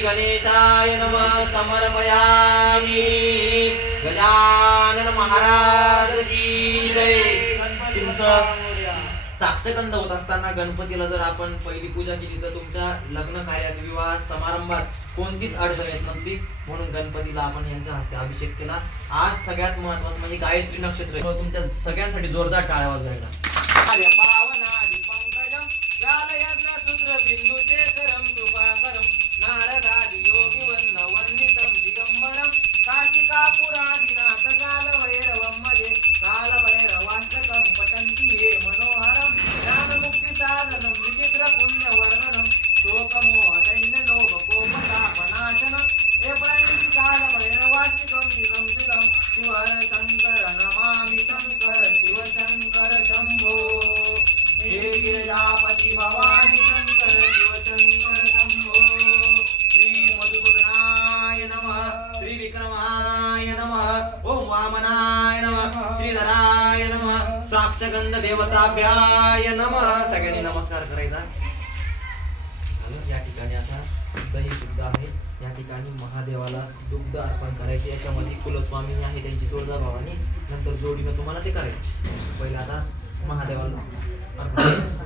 गणेशाय नमः समर्पयामि। गजानन महाराज की जय। तुमचं साक्षगंध होत असताना गणपतीला जर आपण पहिली पूजा केली तर तुमच्या लग्न कार्यात, विवाह समारंभात कोणतीच अडचण येत नसती। म्हणून गणपतीला आपण यांच्या हस्ते अभिषेक केला। आज सगळ्यात महत्त्वाचं म्हणजे गायत्री नक्षत्र, तुमच्या सगळ्यांसाठी जोरदार टाळ्या वाजवायचा। साक्षगंध देवताभ्याय नमः। सगळ्यांनी नमस्कार करायचा। या ठिकाणी आता दही शुद्ध आहे, या ठिकाणी महादेवाला दुग्ध अर्पण करायचे। याच्यामध्ये कुलस्वामी आहे त्यांची तुळजाभवानी, नंतर जोडीनं तुम्हाला ते करायचे। पहिला आता महादेवाला अर्पण